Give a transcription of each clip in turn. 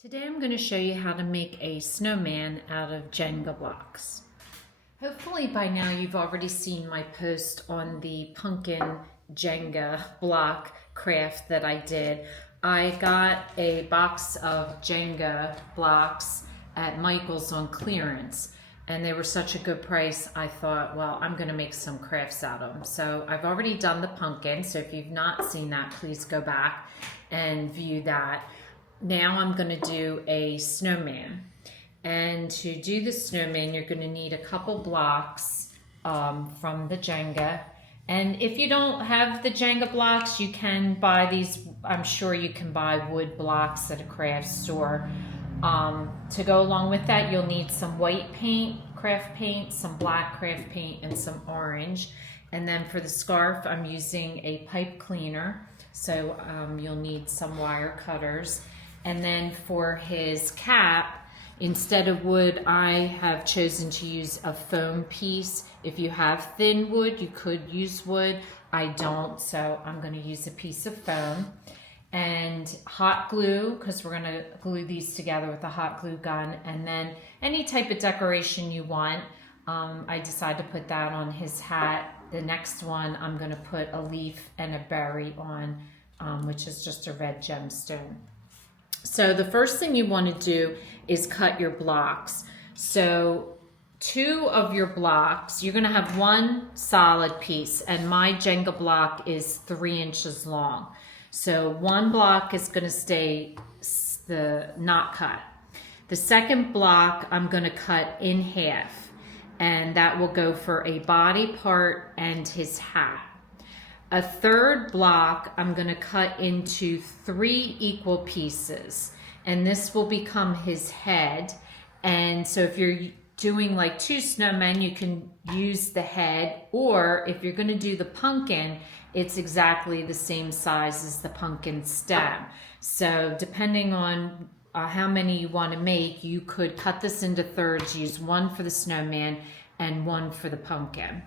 Today I'm going to show you how to make a snowman out of Jenga blocks. Hopefully by now you've already seen my post on the pumpkin Jenga block craft that I did. I got a box of Jenga blocks at Michael's on clearance and they were such a good price. I thought, well, I'm going to make some crafts out of them. So I've already done the pumpkin, so if you've not seen that, please go back and view that. Now I'm going to do a snowman, and to do the snowman you're going to need a couple blocks from the Jenga. And if you don't have the Jenga blocks, you can buy these. I'm sure you can buy wood blocks at a craft store. To go along with that, you'll need some white paint, craft paint, some black craft paint, and some orange. And then for the scarf, I'm using a pipe cleaner, so you'll need some wire cutters. And then for his cap, instead of wood, I have chosen to use a foam piece. If you have thin wood, you could use wood. I don't, so I'm going to use a piece of foam. And hot glue, because we're going to glue these together with a hot glue gun. And then any type of decoration you want. I decided to put that on his hat. The next one, I'm going to put a leaf and a berry on, which is just a red gemstone. So the first thing you want to do is cut your blocks. So 2 of your blocks, you're going to have one solid piece, and my Jenga block is 3 inches long. So one block is going to stay not cut. The second block I'm going to cut in half, and that will go for a body part and his hat. A third block I'm going to cut into 3 equal pieces, and this will become his head. And so if you're doing like 2 snowmen, you can use the head, or if you're going to do the pumpkin, it's exactly the same size as the pumpkin stem. So depending on how many you want to make, you could cut this into thirds, use 1 for the snowman and 1 for the pumpkin.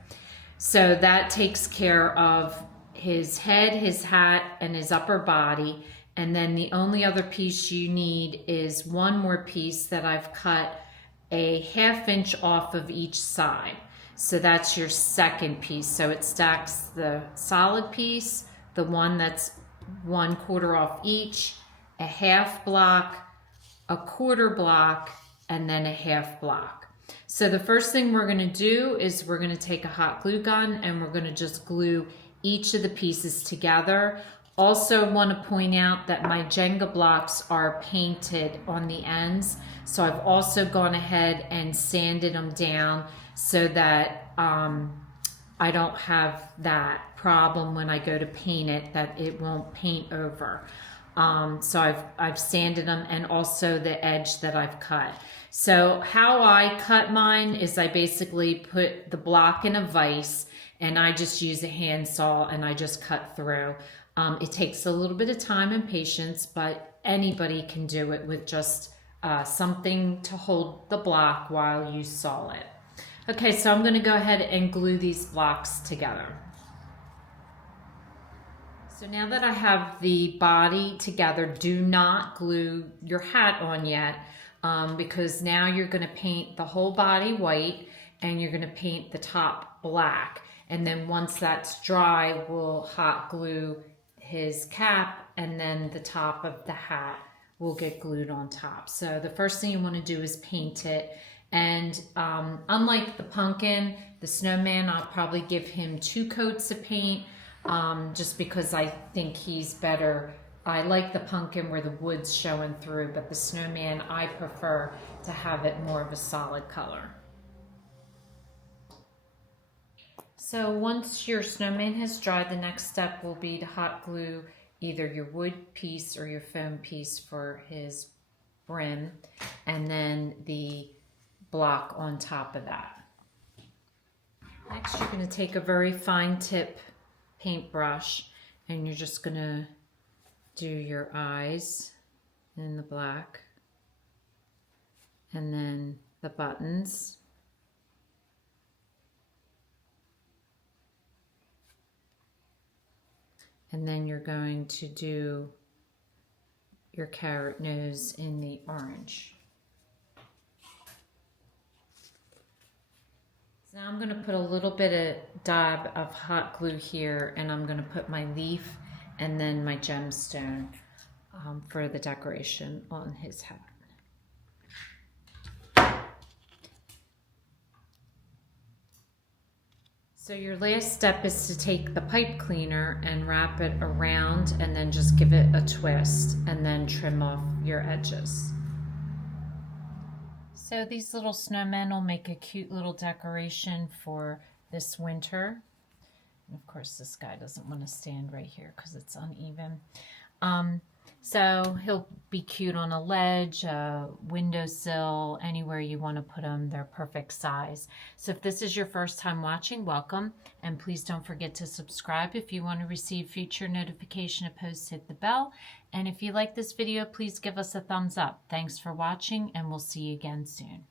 So that takes care of his head, his hat, and his upper body. And then the only other piece you need is 1 more piece that I've cut a 1/2 inch off of each side. So that's your second piece. So it stacks the solid piece, the one that's 1/4 off each, a 1/2 block, a 1/4 block, and then a 1/2 block. So the first thing we're going to do is we're going to take a hot glue gun and we're going to just glue each of the pieces together. Also want to point out that my Jenga blocks are painted on the ends. So I've also gone ahead and sanded them down so that I don't have that problem when I go to paint it, that it won't paint over. So I've sanded them, and also the edge that I've cut. So how I cut mine is I basically put the block in a vise and I just use a handsaw and I just cut through. It takes a little bit of time and patience, but anybody can do it with just something to hold the block while you saw it. Okay, so I'm going to go ahead and glue these blocks together. So now that I have the body together, do not glue your hat on yet, because now you're going to paint the whole body white and you're going to paint the top black. And then once that's dry, we'll hot glue his cap, and then the top of the hat will get glued on top. So the first thing you want to do is paint it. And unlike the pumpkin, the snowman, I'll probably give him 2 coats of paint, just because I think he's better. I like the pumpkin where the wood's showing through, but the snowman, I prefer to have it more of a solid color. So once your snowman has dried, the next step will be to hot glue either your wood piece or your foam piece for his brim, and then the block on top of that. Next, you're going to take a very fine tip paintbrush and you're just going to do your eyes in the black, and then the buttons. And then you're going to do your carrot nose in the orange. So now I'm going to put a little bit of dab of hot glue here, and I'm going to put my leaf and then my gemstone for the decoration on his hat. So your last step is to take the pipe cleaner and wrap it around and then just give it a twist and then trim off your edges. So these little snowmen will make a cute little decoration for this winter. And of course this guy doesn't want to stand right here because it's uneven. So he'll be cute on a ledge, a windowsill, anywhere you want to put him. They're perfect size. So if this is your first time watching, welcome. And please don't forget to subscribe. If you want to receive future notification of posts, hit the bell. And if you like this video, please give us a thumbs up. Thanks for watching, and we'll see you again soon.